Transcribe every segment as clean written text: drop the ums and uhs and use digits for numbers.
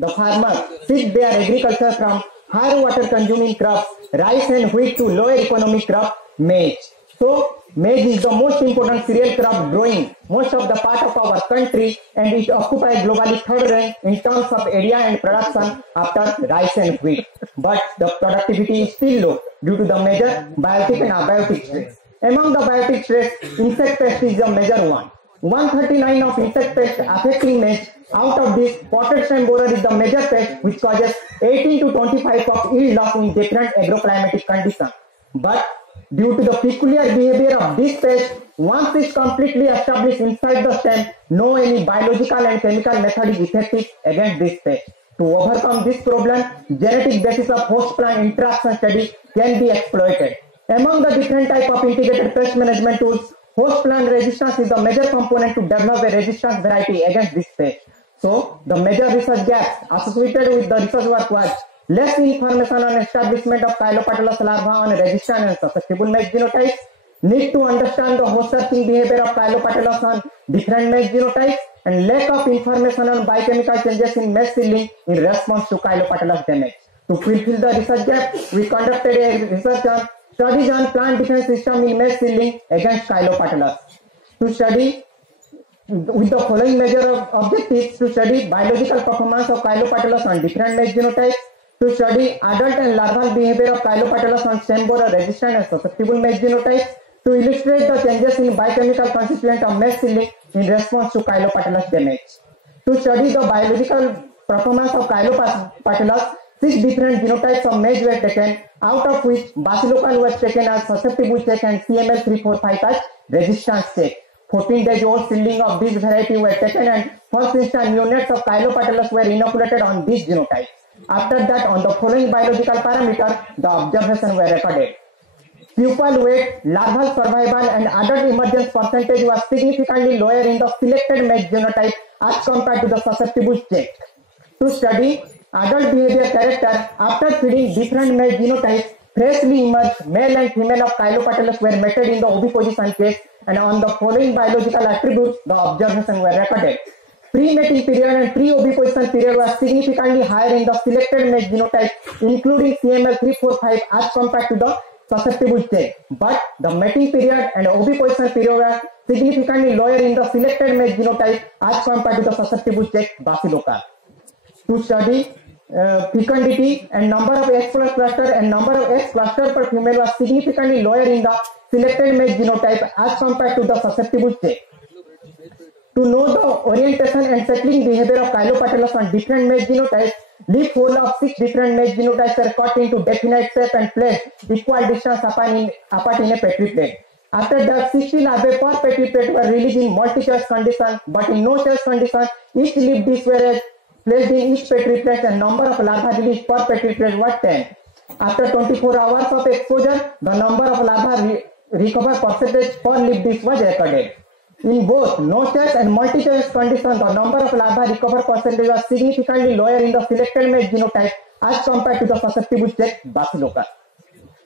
the farmer shift their agriculture from higher water consuming crops, rice and wheat, to lower economic crop, maize. So maize is the most important cereal crop growing most of the part of our country, and it occupies globally third rank in terms of area and production after rice and wheat. But the productivity is still low due to the major biotic and abiotic stress. Among the biotic stress, insect pest is the major one. 139 of insect pests affecting maize. Out of this, spotted stem borer is the major pest which causes 18 to 25 of yield loss in different agroclimatic conditions. But due to the peculiar behavior of this pest, once it's completely established inside the stem, no any biological and chemical method is effective against this pest. To overcome this problem, genetic basis of host plant interaction study can be exploited. Among the different type of integrated pest management tools, host plant resistance is the major component to develop a resistance variety against this pest. So, the major research gaps associated with the research work was less information on establishment of Chylopatulus larvae on resistant and susceptible maize genotypes, need to understand the host searching behavior of Chylopatulus on different maize genotypes, and lack of information on biochemical changes in maize seedling in response to Chylopatulus damage. To fulfill the research gap, we conducted a research on studies on plant defense system in maize seedling against Chylopatulus. To study with the following major objectives: to study biological performance of Chylopatulus on different maize genotypes, to study adult and larval behavior of Chylopatulus on stem borer resistant and susceptible maize genotypes, to illustrate the changes in biochemical constituent of maize seedling in response to Chylopatulus damage. To study the biological performance of Chylopatulus, 6 different genotypes of maize were taken, out of which Basilocal was taken as susceptible check and CML345 as resistance check. 14 days old seedling of this variety were taken, and first instance neonates of Chylopatulus were inoculated on this genotype. After that, on the following biological parameter, the observations were recorded. Pupal weight, larval survival, and adult emergence percentage was significantly lower in the selected maize genotype as compared to the susceptible check. To study adult behavior character after feeding different maize genotypes, freshly emerged male and female of Chylopatulus were mated in the oviposition case, and on the following biological attributes, the observations were recorded. Pre-mating period and pre-oviposition period was significantly higher in the selected maize genotype, including CML345 as compared to the susceptible check. But the mating period and oviposition period were significantly lower in the selected maize genotype as compared to the susceptible check Basiloca. To study fecundity and number of eggs per cluster and number of eggs cluster per female was significantly lower in the selected maize genotype as compared to the susceptible check. To know the orientation and settling behavior of Chylopatulus on different maize genotypes, leaf hole of 6 different maize genotypes are cut into definite shape and placed equal distance apart in a petri plate. After that, 60 larvae per petri plate were released in multi-choice condition, but in no choice condition, each leaf dish were placed in each petri plate and number of larvae released per petri plate was 10. After 24 hours of exposure, the number of larvae recovered percentage per leaf dish was recorded. In both no choice and multi-choice conditions, the number of larvae recovered percentage was significantly lower in the selected maize genotype as compared to the susceptible check Basiloca.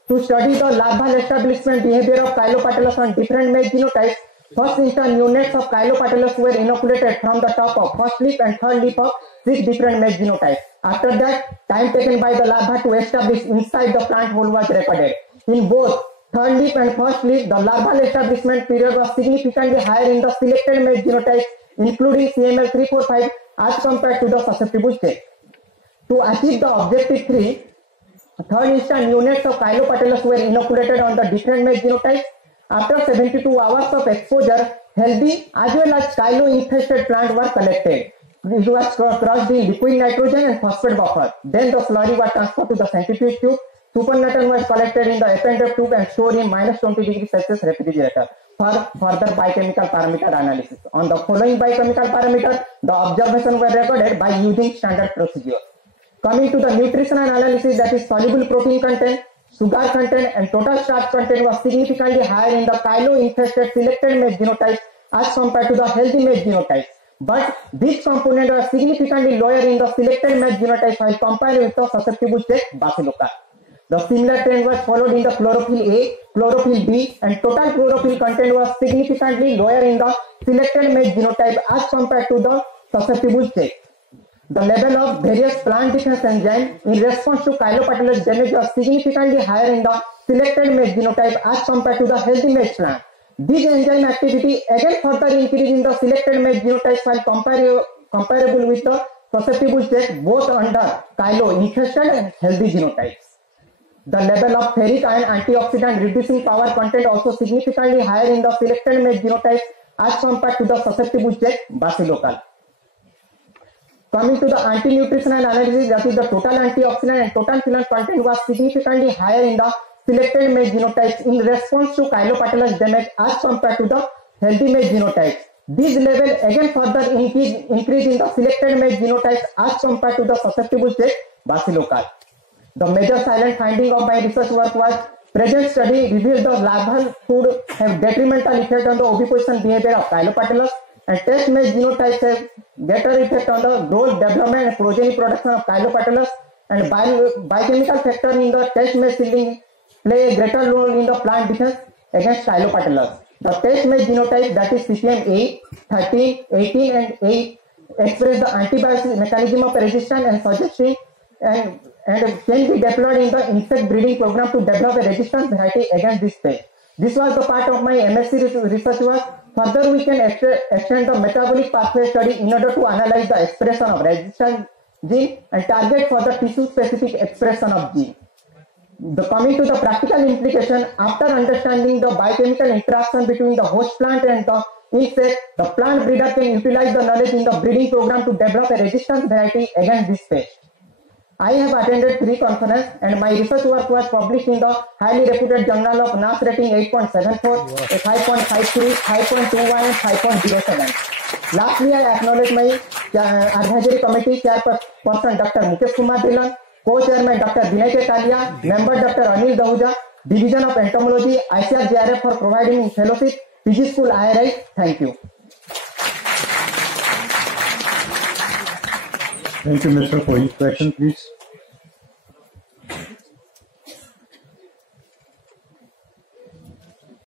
To study the larval establishment behavior of Chylopatulus on different maize genotypes, first instance neonates of Chylopatulus were inoculated from the top of first leaf and third leaf of 6 different maize genotypes. After that, time taken by the larva to establish inside the plant hole was recorded. In both third leaf and first leaf, the larval establishment period was significantly higher in the selected maize genotypes, including CML345 as compared to the susceptible check. To achieve the objective 3, third instance neonates of Chylopatulus were inoculated on the different maize genotypes. After 72 hours of exposure, healthy as well as chylo-infested plants were collected. It was crushed in liquid nitrogen and phosphate buffer. Then the slurry was transferred to the centrifuge tube. Supernatant was collected in the appended tube and stored in -20°C refrigerator for further biochemical parameter analysis. On the following biochemical parameter, the observations were recorded by using standard procedure. Coming to the nutritional analysis, that is soluble protein content, sugar content, and total starch content was significantly higher in the chylo-infested selected maize genotypes as compared to the healthy maize genotypes. But this component was significantly lower in the selected maize genotypes while compared with the susceptible check Basiloca. The similar trend was followed in the chlorophyll A, chlorophyll B, and total chlorophyll content was significantly lower in the selected maize genotype as compared to the susceptible check. The level of various plant defense enzymes in response to chylopatologous damage was significantly higher in the selected maize genotype as compared to the healthy maize plant. This enzyme activity again further increased in the selected maize genotypes while comparable with the susceptible check both under chylo infested and healthy genotypes. The level of ferric ion antioxidant reducing power content also significantly higher in the selected maize genotypes as compared to the susceptible check bacillocal. Coming to the anti-nutritional analysis, that is the total antioxidant and total phenol content was significantly higher in the selected maize genotypes in response to chylopatologous damage as compared to the healthy maize genotypes. This level again further increase in the selected maize genotypes as compared to the susceptible check bacillocal. The major silent finding of my research work was present study revealed the larval food have detrimental effect on the oviposition behavior of chylopatolus, and test maize genotypes have better effect on the growth, development and progeny production of chylopatolus, and biochemical factor in the test maize seedling play a greater role in the plant defense against chylopatolus. The test maize genotype, that is CCM 8, 13, 18 and 8 express the antibiotic mechanism of resistance and suggesting and can be deployed in the insect breeding program to develop a resistant variety against this pest. This was the part of my MSc research work. Further, we can extend the metabolic pathway study in order to analyze the expression of resistant gene and target for the tissue-specific expression of gene. Coming to the practical implication, after understanding the biochemical interaction between the host plant and the insect, the plant breeder can utilize the knowledge in the breeding program to develop a resistant variety against this pest. I have attended 3 conferences and my research work was published in the highly reputed journal of NAS rating 8.74, 5.53, 5.21 and 5.07. Lastly, I acknowledge my advisory committee chairperson Dr. Mukesh Kumar Dhillon, co-chairman Dr. Vinay Kalia, member Dr. Anil Dahuja, Division of Entomology, ICAR-JRF for providing fellowship, PG School IARI. Thank you. Thank you, Mr. For each question, please.